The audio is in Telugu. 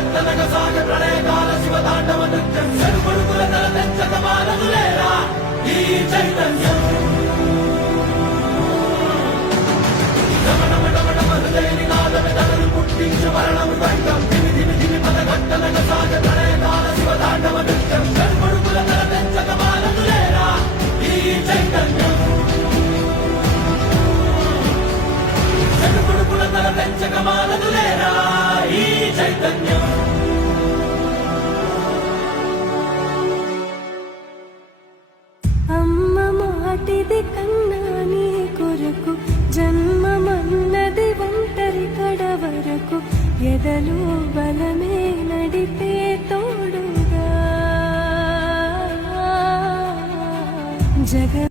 పదగట్టనగ సాగ ప్రళయకాల శివతాండవ నృత్యం చెరుపడుకుల తల తెచ్చక మానదులేరా ఈ చైతన్యం హృదయ నినాదమే తనలు పుట్టించు మరణము రంగం ధిమి ధిమి ధిమి పదగట్టనగ సాగ ప్రళయకాల శివతాండవ నృత్యం చెరుపడుకుల తల తెచ్చక మానదులేరా ఈ చైతన్యం చెరుపడుకుల తల తెచ్చక మానదులేరా ఈ చైతన్యం అమ్మ మాటిది కన్నా నీ కొరకు జన్మమన్నది ఒంటరి కడ వరకు ఎదలు బలమే నడిపే తోడుగా జగ